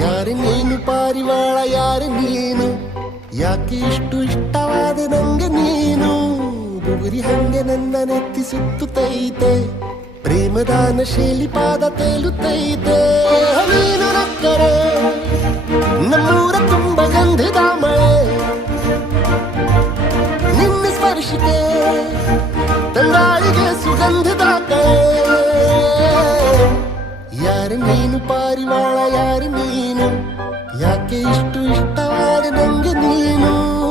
ಯಾರು ನೀನು ಪಾರಿವಾಳ, ಯಾರು ನೀನು, ಯಾಕೆ ಇಷ್ಟು ಇಷ್ಟವಾದ ನಂಗೆ ನೀನು. ಬುಗುರಿ ಹಂಗೆ ನನ್ನ ನೆತ್ತಿ ಸುತ್ತುತ್ತೈತೆ, ಪ್ರೇಮದಾನ ಶೈಲಿ ಪಾದ ತೇಲುತ್ತೈತೆ. ನೀನು ನಕ್ಕರೆ ನಮ್ಮೂರ ತುಂಬ ಗಂಧದ ಮಳೆ, ನಿನ್ನ ಸ್ಪರ್ಶಕ್ಕೆ ತಂಗಾಳಿಗೆ ಸುಗಂಧದ ಕಳೆ. ಯಾರು ನೀನು ಪಾರಿವಾಳ, ಯಾರು ನೀನು, ಯಾಕೆ ಇಷ್ಟು ಇಷ್ಟವಾದ ನಂಗೆ ನೀನು.